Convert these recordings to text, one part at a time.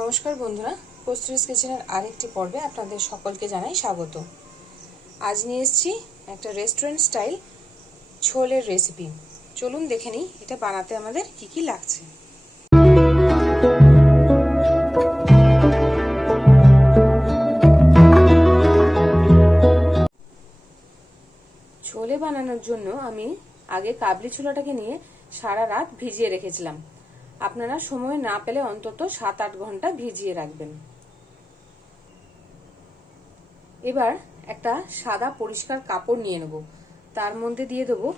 নমস্কার বন্ধুরা, কস্তুরীজ কিচেনের আরেকটি পর্বে আপনাদের সকলকে জানাই স্বাগত। আজ নিয়ে এসেছি একটা রেস্টুরেন্ট স্টাইল ছোলের রেসিপি। চলুন দেখে নিই এটা বানাতে আমাদের কি কি লাগছে। ছোলে বানানোর জন্য আমি আগে কাবলি ছোলাটাকে নিয়ে সারা রাত ভিজিয়ে রেখেছিলাম। আপনারা সময় না পেলে অন্তত 7-8 ঘন্টা ভিজিয়ে রাখবেন। এবার একটা সাদা পরিষ্কার কাপড় নিয়ে নেব, তার মধ্যে দিয়ে দেবো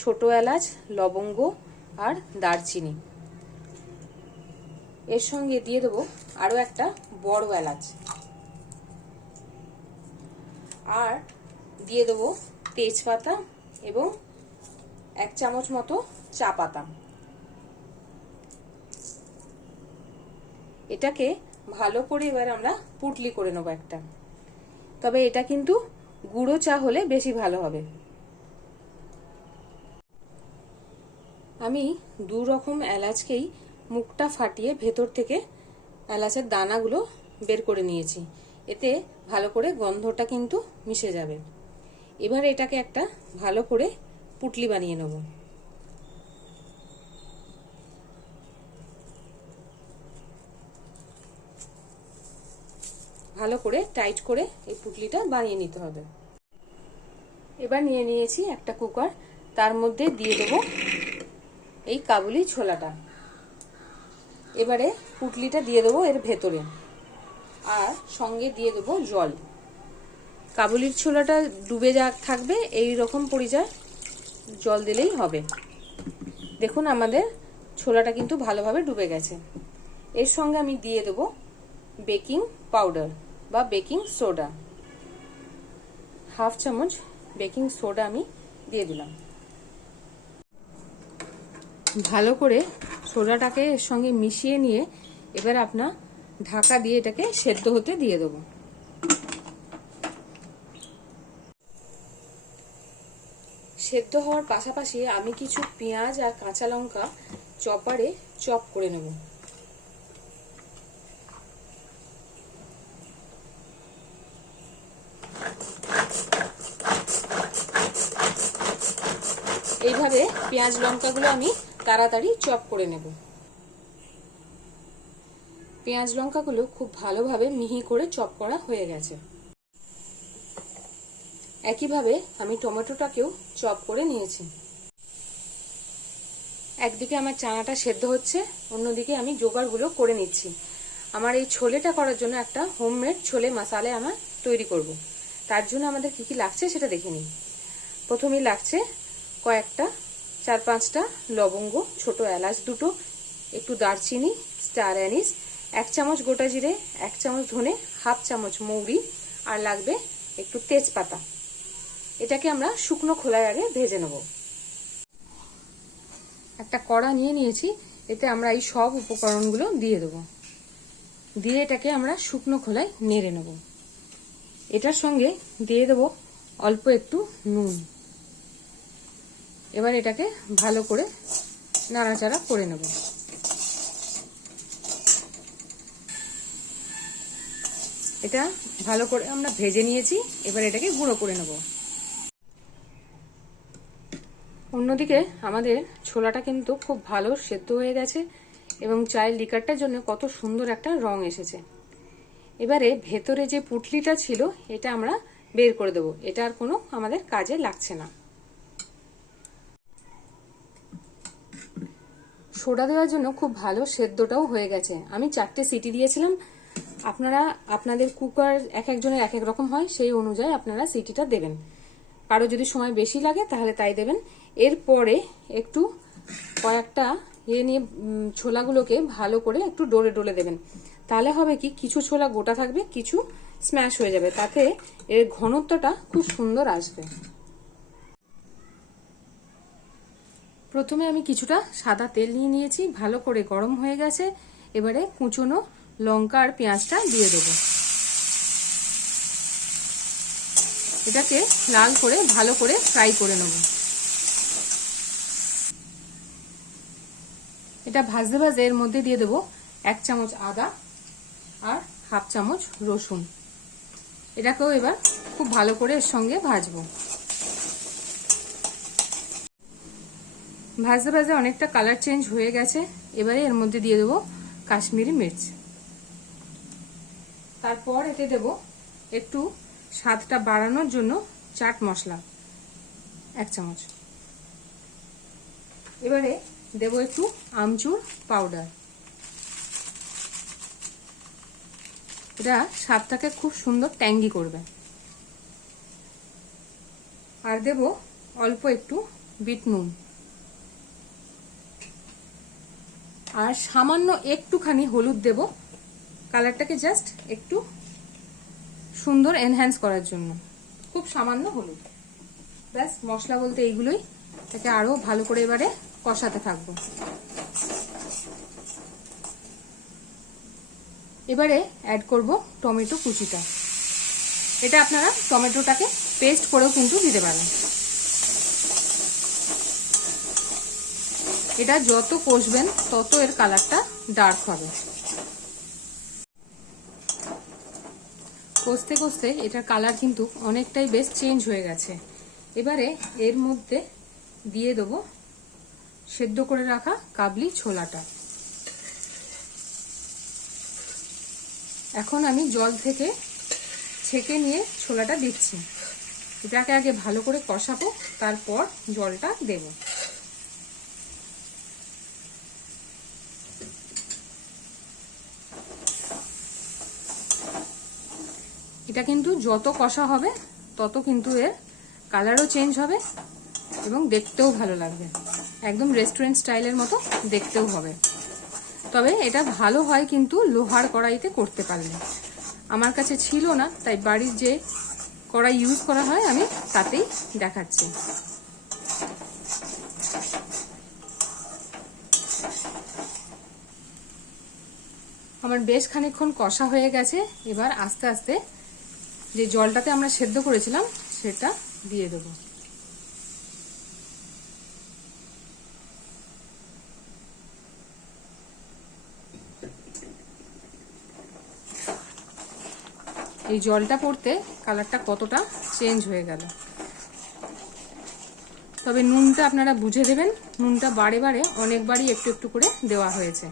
ছোট এলাচ, লবঙ্গ আর দারচিনি। এর সঙ্গে দিয়ে দেবো আরো একটা বড় এলাচ, আর দিয়ে দেবো তেজপাতা এবং 1 চামচ মতো চা পাতা। এটাকে ভালো করে এবার আমরা পুটলি করে নেবো একটা, তবে এটা কিন্তু গুঁড়ো চা হলে বেশি ভালো হবে। আমি 2 রকম এলাচকেই মুখটা ফাটিয়ে ভেতর থেকে এলাচের দানাগুলো বের করে নিয়েছি, এতে ভালো করে গন্ধটা কিন্তু মিশে যাবে। এবার এটাকে একটা ভালো করে পুটলি বানিয়ে নেব। ভালো করে টাইট করে এই পুটলিটা বানিয়ে নিতে হবে। এবার নিয়ে নিয়েছি একটা কুকার, তার মধ্যে দিয়ে দেবো এই কাবুলি ছোলাটা। এবারে পুটলিটা দিয়ে দেবো এর ভেতরে, আর সঙ্গে দিয়ে দেবো জল। কাবুলির ছোলাটা ডুবে থাকবে এই রকম পরিমাণ জল দিলেই হবে। দেখুন আমাদের ছোলাটা কিন্তু ভালোভাবে ডুবে গেছে। এর সঙ্গে আমি দিয়ে দেবো বেকিং পাউডার বা বেকিং সোডা। 1/2 চামচ বেকিং সোডা আমি দিয়ে দিলাম। ভালো করে সোডাটাকে এর সঙ্গে মিশিয়ে নিয়ে এবার আপনার ঢাকা দিয়ে এটাকে সেদ্ধ হতে দিয়ে দেবো। সেদ্ধ হওয়ার পাশাপাশি আমি কিছু পেঁয়াজ আর কাঁচা লঙ্কা চপারে চপ করে নেব। এইভাবে পেঁয়াজ লঙ্কাগুলো আমি তাড়াতাড়ি চপ করে নেব। পেঁয়াজ লঙ্কাগুলো খুব ভালোভাবে মিহি করে চপ করা হয়ে গেছে। একইভাবে আমি টমেটোটাকেও চপ করে নিয়েছি। একদিকে আমার চানাটা সেদ্ধ হচ্ছে, অন্যদিকে আমি জোগাড়গুলো করে নিচ্ছি। আমার এই ছোলেটা করার জন্য একটা হোমমেড ছোলে মশলা আমার তৈরি করব। তার জন্য আমাদের কি কি লাগছে সেটা দেখে নিই। প্রথমেই লাগছে কয়েকটা 4-5টা লবঙ্গ, ছোট এলাচ 2টো, একটু দারচিনি, স্টার অ্যানিস, 1 চামচ গোটা জিরে, 1 চামচ ধনে, 1/2 চামচ মৌরি, আর লাগবে একটু তেজপাতা। এটাকে আমরা শুকনো খোলায় আগে ভেজে নেব। একটা কড়া নিয়ে নিয়েছি, এতে আমরা এই সব উপকরণগুলো দিয়ে দেব। দিয়ে এটাকে আমরা শুকনো খোলায় নেড়ে নেব। এটার সঙ্গে দিয়ে দেব অল্প একটু নুন। এবার এটাকে ভালো করে নাড়াচাড়া করে নেব। এটা ভালো করে আমরা ভেজে নিয়েছি, এবার এটাকে গুঁড়ো করে নেব। অন্যদিকে আমাদের ছোলাটা কিন্তু খুব ভালো সেদ্ধ হয়ে গেছে এবং চায়ের লিকারটার জন্য কত সুন্দর একটা রং এসেছে। এবারে ভেতরে যে পুটলিটা ছিল এটা আমরা বের করে দেব, এটা আর কোনো আমাদের কাজে লাগছে না। সোডা দেওয়ার জন্য খুব ভালো সেদ্ধটাও হয়ে গেছে। আমি 4টে সিটি দিয়েছিলাম। আপনারা আপনাদের কুকার এক একজনের এক এক রকম হয়, সেই অনুযায়ী আপনারা সিটিটা দেবেন। কারো যদি সময় বেশি লাগে তাহলে তাই দেবেন। এরপরে একটু কয়েকটা নিয়ে ছোলাগুলোকে ভালো করে একটু ডলে ডলে দেবেন। তাহলে হবে কি, কিছু ছোলা গোটা থাকবে, কিছু স্ম্যাশ হয়ে যাবে, তাতে এর ঘনত্বটা খুব সুন্দর আসবে। প্রথমে আমি কিছুটা সাদা তেল নিয়ে নিয়েছি, ভালো করে গরম হয়ে গেছে। এবারে কুচনো লঙ্কা আর পেঁয়াজটা দিয়ে দেব। এটাকে লাল করে ভালো করে ফ্রাই করে নেব। এটা ভাজতে ভাজতে এর মধ্যে দিয়ে দেবো 1 চামচ আদা, আর হাফ চামচ রসুন। এটাকেও এবার খুব ভালো করে এর সঙ্গে ভাজবো। ভাজতে ভাজতে অনেকটা কালার চেঞ্জ হয়ে গেছে। এবারে এর মধ্যে দিয়ে দেবো কাশ্মীরি মির্চ। তারপর এতে দেব একটু স্বাদটা বাড়ানোর জন্য চাট মশলা 1 চামচ। এবারে দেব একটু আমচুর পাউডার। এটা স্বাদটাকে খুব সুন্দর ট্যাঙ্গি করবে। আর দেব অল্প একটু বিট নুন। আর সামান্য একটুখানি হলুদ দেব, কালারটাকে জাস্ট একটু সুন্দর এনহ্যান্স করার জন্য। খুব সামান্য হলুদ। ব্যাস, মশলা বলতে এইগুলোই। এটাকে আরো ভালো করে এবারে কষাতে থাকবো। এবারে অ্যাড করব টমেটো কুচিটা। এটা আপনারা টমেটোটাকে পেস্ট করেও কিন্তু দিতে পারেন। এটা যত কষবেন তত এর কালারটা ডার্ক হবে। কষতে কষতে এটার কালার কিন্তু অনেকটাই বেশ চেঞ্জ হয়ে গেছে। এবারে এর মধ্যে দিয়ে দেবো সেদ্ধ করে রাখা কাবলি ছোলাটা। এখন আমি জল থেকে ছেঁকে নিয়ে ছোলাটা দিচ্ছি। এটাকে আগে ভালো করে কষাবো, তারপর জলটা দেব। এটা কিন্তু যত কষা হবে তত কিন্তু এর কালারও চেঞ্জ হবে এবং দেখতেও ভালো লাগবে। একদম রেস্টুরেন্ট স্টাইলের মতো দেখতেও হবে। তবে এটা ভালো হয় কিন্তু লোহার কড়াইতে করতে পারলে। আমার কাছে ছিল না, তাই বাড়ির যে কড়াই ইউজ করা হয় আমি তাতেই দেখাচ্ছি। আমার বেশ খানিকক্ষণ কষা হয়ে গেছে। এবার আস্তে আস্তে যে জলটাতে আমরা সেদ্ধ করেছিলাম সেটা দিয়ে দেব। এই জলটা পড়তে কালারটা কতটা চেঞ্জ হয়ে গেল। তবে নুনটা আপনারা বুঝে দেবেন। নুনটা বারে বারে অনেকবারই একটু একটু করে দেওয়া হয়েছে।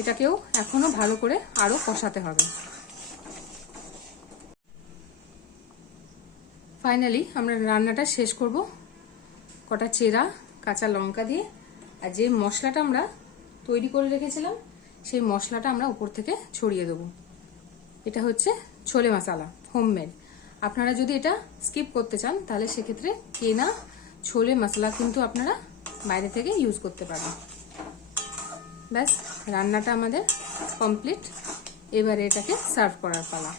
এটাকেও এখনো ভালো করে আরো কষাতে হবে। ফাইনালি আমরা রান্নাটা শেষ করব কটা চেরা কাঁচা লঙ্কা দিয়ে। আর যে মশলাটা আমরা তৈরি করে রেখেছিলাম সেই মশলাটা আমরা উপর থেকে ছড়িয়ে দেবো। এটা হচ্ছে ছোলে মশলা, হোমমেড। আপনারা যদি এটা স্কিপ করতে চান তাহলে সেক্ষেত্রে কেনা ছোলে মশলা কিন্তু আপনারা বাইরে থেকে ইউজ করতে পারেন। ব্যাস, রান্নাটা আমাদের কমপ্লিট। এবারে এটাকে সার্ভ করার পালা।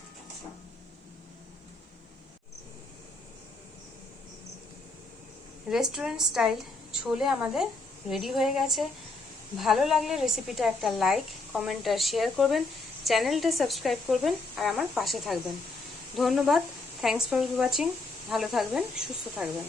রেস্টুরেন্ট স্টাইল ছোলে আমাদের রেডি হয়ে গেছে। ভালো লাগলে রেসিপিটা একটা লাইক, কমেন্ট আর শেয়ার করবেন। চ্যানেলটা সাবস্ক্রাইব করবেন আর আমার পাশে থাকবেন। ধন্যবাদ। Thanks for watching. ভালো থাকবেন, সুস্থ থাকবেন।